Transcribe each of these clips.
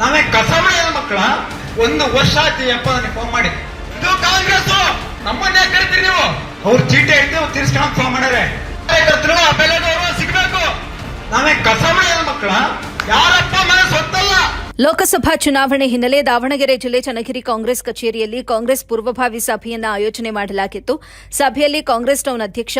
ನಾವೇ ಕಸವಳಿಯ ಮಕ್ಕಳ, ಒಂದು ವರ್ಷ ಆಯ್ತು ಅಪ್ಪ ನನಗೆ ಫೋನ್ ಮಾಡಿ. ಇದು ಕಾಂಗ್ರೆಸ್ ನಮ್ಮನ್ನೇ ಕರಿತೀರಿ ನೀವು! ಅವ್ರ ಚೀಟಿ ಹಿಡಿದು ತಿರ್ಸ್ಕೊಂಡು ಫೋನ್ ಮಾಡ್ಯಾರೆ. ಕಾರ್ಯಕರ್ತರು ಸಿಗ್ಬೇಕು! ನಾವೇ ಕಸವಳಿಯ ಮಕ್ಕಳ, ಯಾರಪ್ಪ ಲೋಕಸಭಾ ಚುನಾವಣೆ ಹಿನ್ನೆಲೆ ದಾವಣಗೆರೆ ಜಿಲ್ಲೆ ಚನ್ನಗಿರಿ ಕಾಂಗ್ರೆಸ್ ಕಚೇರಿಯಲ್ಲಿ ಕಾಂಗ್ರೆಸ್ ಪೂರ್ವಭಾವಿ ಸಭೆಯನ್ನ ಆಯೋಜನೆ ಮಾಡಲಾಗಿತ್ತು. ಸಭೆಯಲ್ಲಿ ಕಾಂಗ್ರೆಸ್ ಟೌನ್ ಅಧ್ಯಕ್ಷ,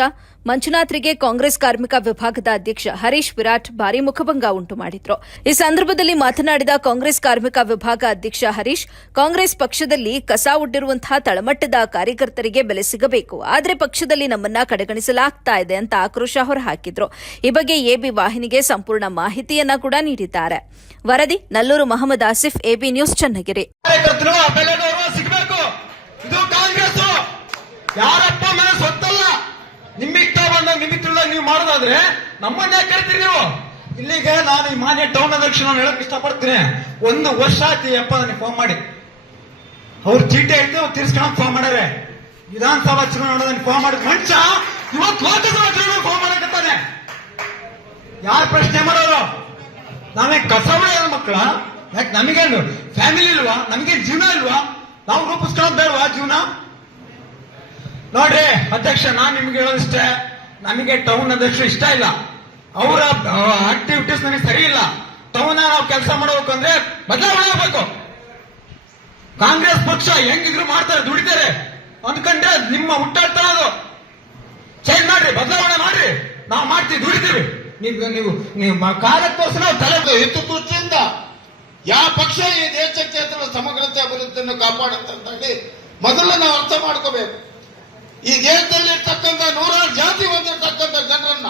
ಮಂಜುನಾಥ್ರಿಗೆ ಕಾಂಗ್ರೆಸ್ ಕಾರ್ಮಿಕ ವಿಭಾಗದ ಅಧ್ಯಕ್ಷ ಹರೀಶ್ ವಿರಾಟ್ ಭಾರಿ ಮುಖಭಂಗ ಉಂಟು ಮಾಡಿದ್ರು. ಈ ಸಂದರ್ಭದಲ್ಲಿ ಮಾತನಾಡಿದ ಕಾಂಗ್ರೆಸ್ ಕಾರ್ಮಿಕ ವಿಭಾಗ ಅಧ್ಯಕ್ಷ ಹರೀಶ್, ಕಾಂಗ್ರೆಸ್ ಪಕ್ಷದಲ್ಲಿ ಕಸ ಒಡ್ಡಿರುವಂತಹ ತಳಮಟ್ಟದ ಕಾರ್ಯಕರ್ತರಿಗೆ ಬೆಲೆ ಸಿಗಬೇಕು, ಆದರೆ ಪಕ್ಷದಲ್ಲಿ ನಮ್ಮನ್ನ ಕಡೆಗಣಿಸಲಾಗ್ತಾ ಇದೆ ಅಂತ ಆಕ್ರೋಶ ಹೊರಹಾಕಿದ್ರು. ಈ ಬಗ್ಗೆ ಎಬಿ ವಾಹಿನಿಗೆ ಸಂಪೂರ್ಣ ಮಾಹಿತಿಯನ್ನ ಕೂಡ ನೀಡಿದ್ದಾರೆ. ವರದಿ, Nallur Mohammed Asif, A B news Channagiri. ಯಾರಪ್ಪ ಮನೆ ಸೊತ್ತಲ್ಲ? ಬಂದಾಗ ನಿಮಿತ್ತ ನೀವು ಮಾಡೋದಾದ್ರೆ ಯಾಕೆ ಕರಿತೀರಿ ನೀವು. ಇಲ್ಲಿಗೆ ನಾನು ಈ ಮಾನ್ಯ ಟೌನ್ ಅಧ್ಯಕ್ಷ ನಾನು ಹೇಳಕ್ ಇಷ್ಟಪಡ್ತೀನಿ. ಒಂದು ವರ್ಷ ಆಯ್ತು ಅಪ್ಪ ನನಗೆ ಫೋನ್ ಮಾಡಿ. ಅವ್ರು ಚೀಟಿ ಆಯ್ತು ತಿರ್ಸ್ಕೊಂಡು ಫೋನ್ ಮಾಡ್ಯಾರೆ. ವಿಧಾನಸಭಾ ಚುನಾವಣೆ ನನಗೆ ಫೋನ್ ಮಾಡಿದ ಮನುಷ್ಯ ಇವತ್ತು ಲೋಕಸಭಾ ಚುನಾವಣೆ ಫೋನ್ ಮಾಡಕತ್ತಾನೆ. ಯಾರು ಪ್ರಶ್ನೆ ಮಾಡೋರು? ನಾವೇ ಕಸ ಬೆಳೆಯೋದು ಮಕ್ಕಳ. ಯಾಕೆ, ನಮಗೇನು? ಫ್ಯಾಮಿಲಿ ಇಲ್ವಾ? ನಮಗೆ ಜೀವನ ಇಲ್ವಾ? ನಾವು ರೂಪಿಸ್ಕೊಳ್ಳೋದು ಬೇಡವಾ ಜೀವನ? ನೋಡ್ರಿ, ಅಧ್ಯಕ್ಷ, ನಾನು ನಿಮ್ಗೆ ಹೇಳೋದಿಷ್ಟೇ, ನಮಗೆ ಟೌನ್ ಅಧ್ಯಕ್ಷರು ಇಷ್ಟ ಇಲ್ಲ. ಅವರ ಆಕ್ಟಿವಿಟೀಸ್ ನನಗೆ ಸರಿ ಇಲ್ಲ. ಟೌನ್ ನಾವು ಕೆಲಸ ಮಾಡಬೇಕು ಅಂದ್ರೆ ಬದಲಾವಣೆ ಆಗ್ಬೇಕು. ಕಾಂಗ್ರೆಸ್ ಪಕ್ಷ ಹೆಂಗಿದ್ರು ಮಾಡ್ತಾರೆ, ದುಡಿತಾರೆ. ಅಂದ್ಕೊಂಡ್ರೆ ನಿಮ್ಮ ಹುಟ್ಟಾಡ್ತಾರ ಅದು. ಚೇಂಜ್ ಮಾಡ್ರಿ, ಬದಲಾವಣೆ ಮಾಡ್ರಿ. ನಾವು ಮಾಡ್ತೀವಿ, ದುಡಿತೀವಿ. ನೀವು ನೀವು ಕಾಲಕ್ಕೆ ತೋರಿಸಿ ನಾವು ತಲೆ ಹಿತದೃಷ್ಟಿಯಿಂದ ಯಾವ ಪಕ್ಷ ಈ ದೇಶಕ್ಕೆ ಸಮಗ್ರತೆ ಅಭಿವೃದ್ಧಿಯನ್ನು ಕಾಪಾಡುತ್ತೆ ಅಂತ ಹೇಳಿ ಮೊದಲು ನಾವು ಅರ್ಥ ಮಾಡ್ಕೋಬೇಕು. ಈ ದೇಶದಲ್ಲಿ ಇರ್ತಕ್ಕಂಥ ನೂರಾರು ಜಾತಿ ಹೊಂದಿರತಕ್ಕಂಥ ಜನರನ್ನ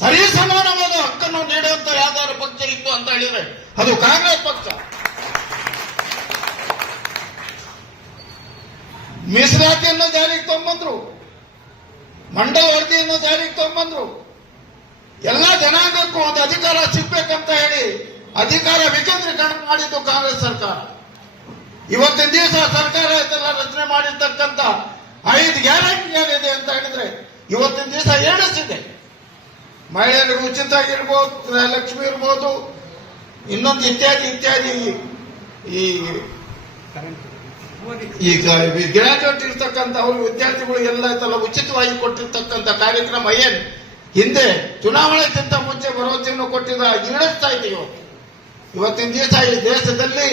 ಸರಿ ಸಮಾನವಾದ ಹಕ್ಕನ್ನು ನೀಡುವಂತ ಯಾವ್ದಾದ್ರು ಪಕ್ಷ ಇತ್ತು ಅಂತ ಹೇಳಿದ್ರೆ ಅದು ಕಾಂಗ್ರೆಸ್ ಪಕ್ಷ. ಮೀಸಲಾತಿಯನ್ನು ಜಾರಿಗೆ ತಗೊಂಡ್ಬಂದ್ರು ಮಂಡಲ ವರದಿಯನ್ನು ಜಾರಿಗೆ ತಗೊಂಡ್ಬಂದ್ರು ಎಲ್ಲ ಜನಾಂಗಕ್ಕೂ ಒಂದು ಅಧಿಕಾರ ಸಿಗ್ಬೇಕಂತ ಹೇಳಿ ಅಧಿಕಾರ ವಿಕೇಂದ್ರೀಕರಣ ಮಾಡಿದ್ದು ಕಾಂಗ್ರೆಸ್ ಸರ್ಕಾರ. ಇವತ್ತಿನ ದಿವಸ ಸರ್ಕಾರ ಇದೆಲ್ಲ ರಚನೆ ಮಾಡಿರ್ತಕ್ಕಂಥ ಐದು ಗ್ಯಾರಂಟಿ ಏನಿದೆ ಅಂತ ಹೇಳಿದ್ರೆ ಇವತ್ತಿನ ದಿವಸ ಇದೆ. ಮಹಿಳೆಯರಿಗೆ ಉಚಿತ ಇರ್ಬೋದು ಲಕ್ಷ್ಮಿ ಇರ್ಬೋದು, ಇನ್ನೊಂದು ಇತ್ಯಾದಿ ಇತ್ಯಾದಿ ಈ ಈಗ ಗ್ರಾಜುಯೇಟ್ ಇರ್ತಕ್ಕಂಥ ಅವರು ವಿದ್ಯಾರ್ಥಿಗಳು ಎಲ್ಲ ಇದೆಲ್ಲ ಉಚಿತವಾಗಿ ಕೊಟ್ಟಿರ್ತಕ್ಕಂಥ ಕಾರ್ಯಕ್ರಮ ಏನ್? ಹಿಂದೆ ಚುನಾವಣೆಗಿಂತ ಮುಂಚೆ ಭರವಸೆಯನ್ನು ಕೊಟ್ಟಿದ್ದ ಈಡೇರಿಸ್ತಾ ಇದೆ ಇವತ್ತು. ಇವತ್ತಿನ ದಿವಸ ಈ ದೇಶದಲ್ಲಿ